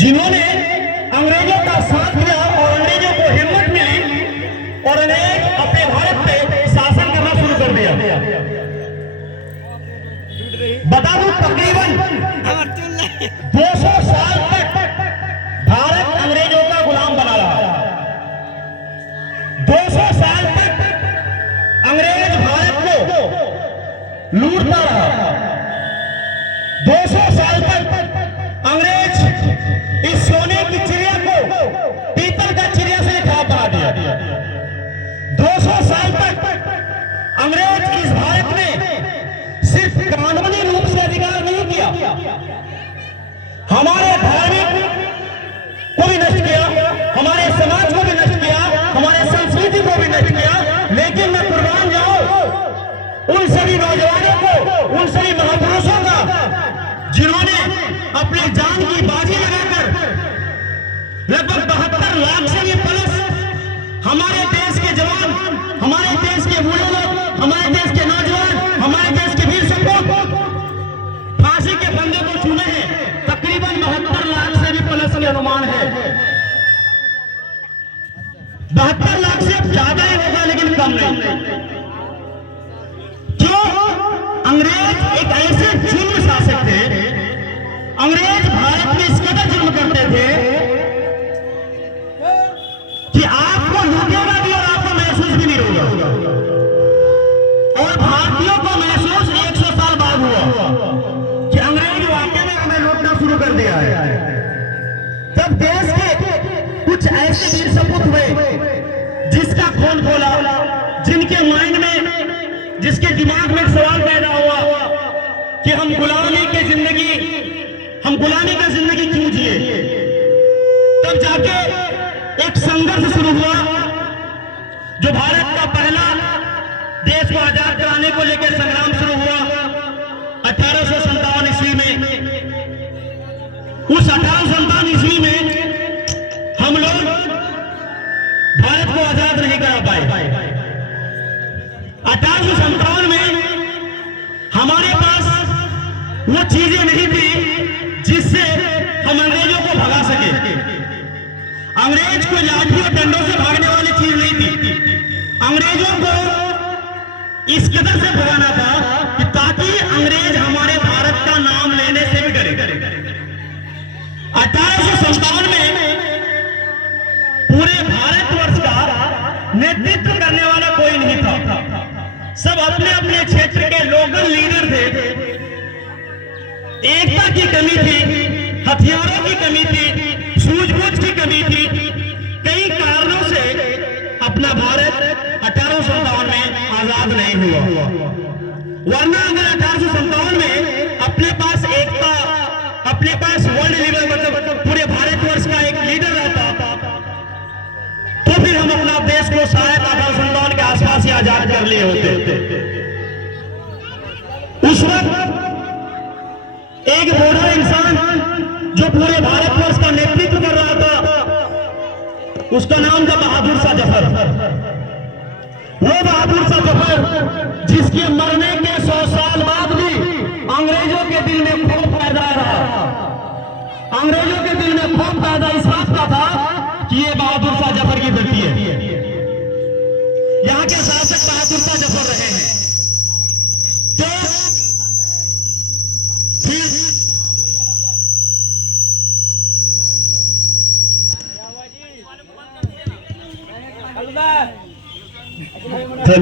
जिन्होंने अंग्रेजों का साथ दिया और अंग्रेजों को हिम्मत मिली और अंग्रेज अपने भारत पे शासन करना शुरू कर दिया। बता दूं तकरीबन 200 साल तक भारत अंग्रेजों का गुलाम बना रहा। 200 साल तक अंग्रेज भारत को लूटता रहा। 200 साल तक अंग्रेज इस सोने की चिड़िया को पीतल का चिड़िया से खराब बना दिया। 200 साल तक अंग्रेज इस भारत में सिर्फ कानूनी रूप से अधिकार नहीं किया, हमारे धार्मिक को भी नष्ट किया, हमारे समाज को भी नष्ट किया, हमारे संस्कृति को भी नष्ट किया। लेकिन मैं कुर्बान जाऊं उन सभी नौजवानों को, उन सभी महापुरुषों का जिन्होंने अपनी जान की बाजी लगाकर लगभग 72 लाख से भी प्लस हमारे देश के जवान, हमारे देश के बूढ़े लोग, हमारे देश के नौजवान, हमारे देश के वीर सपूत फांसी के फंदे को चूमे हैं। तकरीबन 72 लाख से भी प्लस के अनुमान है। 72 लाख से ज्यादा ही होगा लेकिन कम नहीं। क्यों? अंग्रेज एक ऐसे जुल्म शासक थे, अंग्रेज भारत में इस कदर जुल्म करते थे कि आपको लूटेगा भी और आपको महसूस भी नहीं होगा। और भारतीयों को महसूस 100 साल बाद हुआ कि अंग्रेज वाकई में हमें लूटना शुरू कर दिया है। तब देश के कुछ ऐसे वीर सपूत हुए जिसका खून खोला, जिनके माइंड में, जिसके दिमाग में सवाल पैदा हुआ कि हम गुलामी की जिंदगी क्यों जिए। तब जाके एक संघर्ष शुरू हुआ जो भारत का पहला देश को आजाद कराने को लेकर संग्राम शुरू हुआ 1857 ईस्वी में। उस 1857 ईस्वी में हम लोग भारत को आजाद नहीं करा पाए। 1857 में हमारे पास वो चीजें नहीं थी जिससे हम अंग्रेजों को भगा सके। अंग्रेज को लाठी और डंडों से भागने वाली चीज नहीं थी। अंग्रेजों को इस कदर से भगाना था कि ताकि अंग्रेज हमारे भारत का नाम लेने से भी डरे। 1857 में पूरे भारतवर्ष का नेतृत्व करने वाला कोई नहीं था। सब अपने अपने क्षेत्र के लोकल लीडर थे। एकता की कमी थी, हथियारों की कमी थी, सूझबूझ की कमी थी। कई कारणों से अपना भारत 1857 में आजाद नहीं हुआ। वरना अगर 1857 में अपने पास एकता, अपने पास वर्ल्ड लीडर मतलब पूरे भारतवर्ष का एक लीडर रहता तो फिर हम अपना देश को शायद 1857 के आसपास ही आजाद कर लिए होते। उस वक्त एक बूढ़ा इंसान जो पूरे भारतवर्ष का नेतृत्व कर रहा था, उसका नाम था बहादुर शाह जफर। वो बहादुर शाह जफर जिसके मरने के 100 साल बाद भी अंग्रेजों के दिल में खौफ पैदा रहा। अंग्रेजों के दिल में खौफ पैदा इस बात का था कि ये बहादुर शाह जफर की धरती है, यहाँ के शासक बहादुर शाह जफर रहे हैं। तो फिर